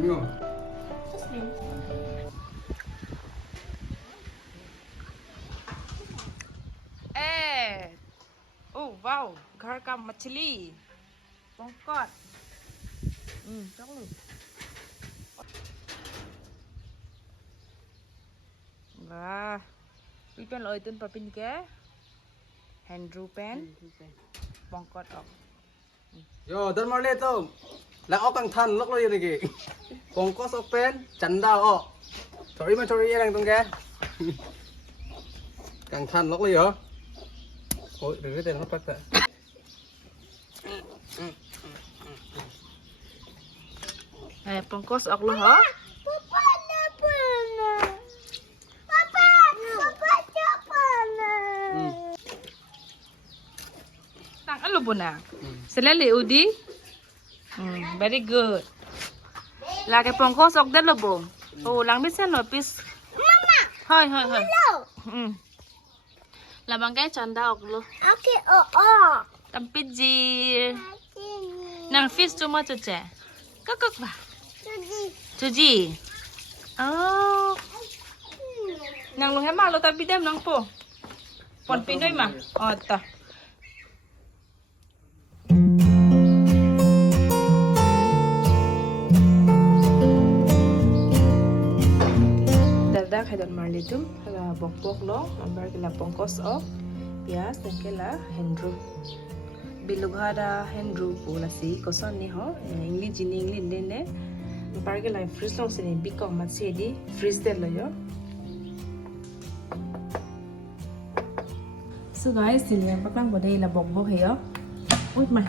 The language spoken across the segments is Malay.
Ayo. Oh wow, घर का मछली पोंकट चलो वाह pipen loi tun papin ke Andrew pen ponkot ok yo dan marle to la ok kang than lok loi ni ki ponkos ok pen chanda o thori yang tong ke kang than lok loi yo ôi đừng cái tên nó phát ra này Ponkos ok luôn hả tang ăn luôn à selain liu di very good là cái Ponkos ok đấy luôn bông oh lang biết xem rồi pis thôi là bằng cái chân đau luôn. Ok, tầm pít gì? Nàng fish cho mà cho trẻ. Cất vào. Cho gì? Nàng luôn hết mà luôn tầm pít đem nàng po. Còn pít đấy mà. Ta. Dardak hadan marlitum hala bok lo ambar kila Ponkos ok pias dan kila Andrew bilugha da Andrew pula si koson ni ho English ne ambar kila freeze long sini bikong mat se di freeze de lo yo so guys silian paklang bodai la bok he yo wait my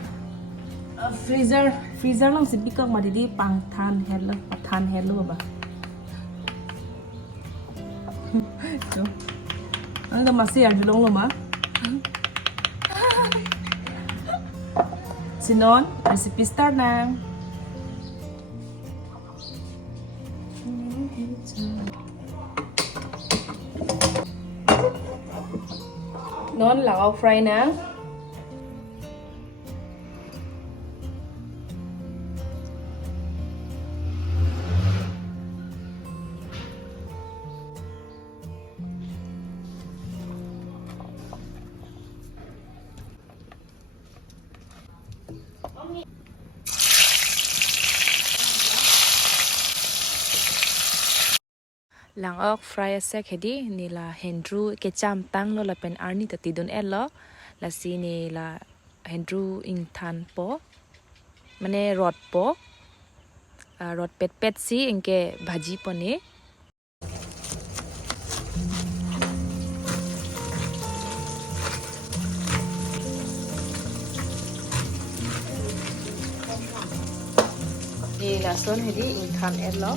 freezer long si bikong mat di pang than hello ba ang ito masih ang dulong luma sinon recipe start na non lang fry na lang ok fry sek hedi nila Andrew ke cham tang lo la pen arni ta tidon elo la si ni la Andrew in than po mane rot po rot pet si inke bhaji pone ni la son hedi in than elo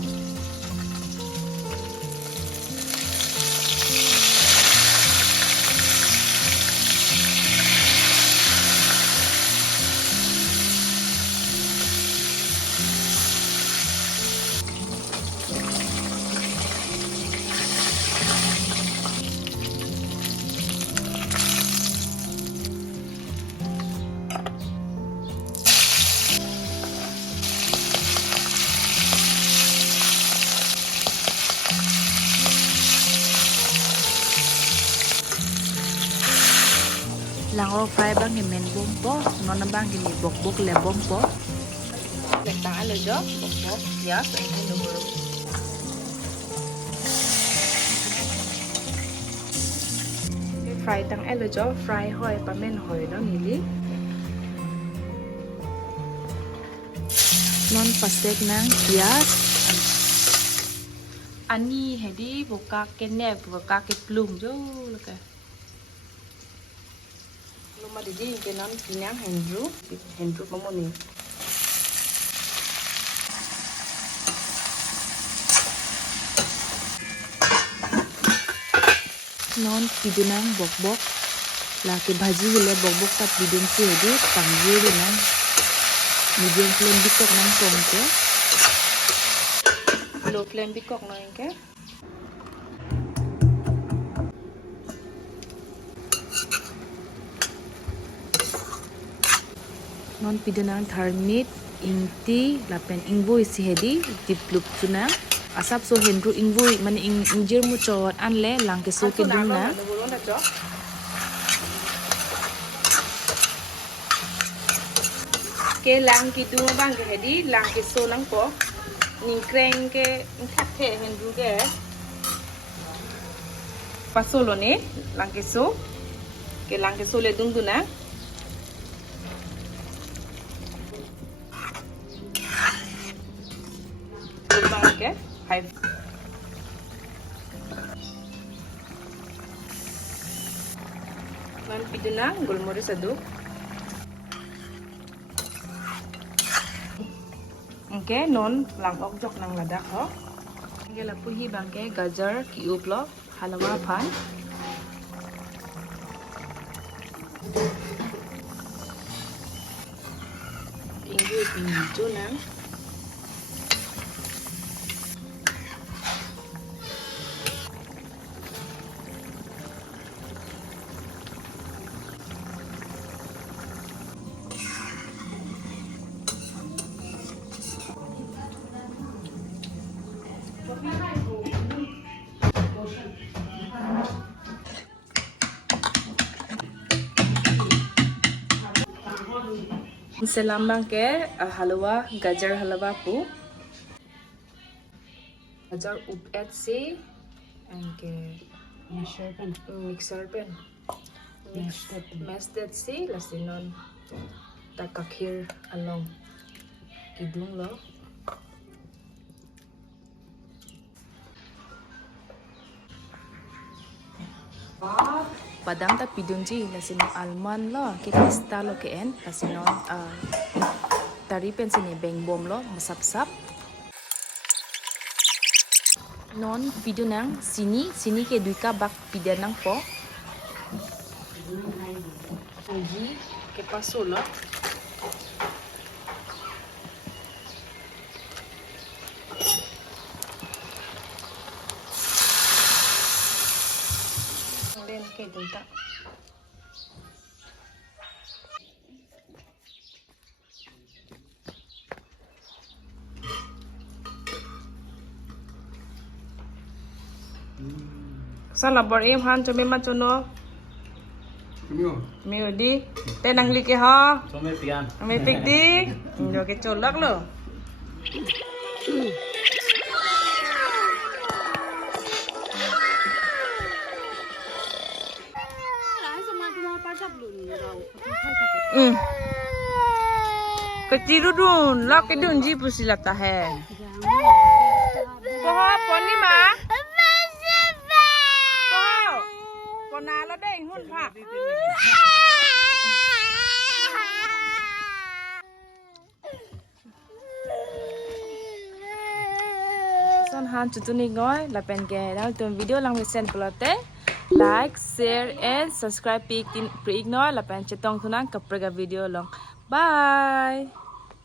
lang o fry bang men bompo non bang ni bok le bompo le tang alo jo bok ya so ini nomor fry tang alo jo fry hoi pa men hoi no nili non pasek nang pias ani hedi boka kenep boka ke plum jo laka luma didi kenan pinyang Andrew mamoni non pidunang bok la ke bhaji hile bok tat bidun se hedi tangje de nang medium flame bikok nang tong ke low flame bikok nang ke non pidanang tharnit ingti lapen ingvoi si hedi diplup tuna asap so hendru ingvoi man ingjir mu chot anle langke so ke dungna ke lang ki tu bang ke hedi lang ke so nang po ning kreng ke thak the hendru ke pasolo ne lang ke so le dung duna ke hai man piduna gulmoris adu oke non lang ok jok nang ladak ho gela puhi bangke gajar ki uplo halawa phan inggu pinju nang selambang ke halwa gajar halwa pu gajar up at si and ke mixer pen mash that si lasinon takakhir along kidung lo padang ta pidunji lasinon almond lo ke krista lo ke en lasinon tari pen sini beng bom lo masap-sap non pidunang sini ke 2 ka bak pidanang po uji ke paso lo lên ke dunta Salah bor em han cho me ma cho no miu đi tên năng li ke ha cho me pian me pik đi rồi cái chôn lắc lo cái chi đun lắc cái đun gì pusi lata hai có pon ni ma còn nào nó đây hôn phạ son han chutuni ngoi la pen ke dal ton video lang we send plote like share and subscribe pik tin pre ignore la pen chetong thunang kapraga video long bye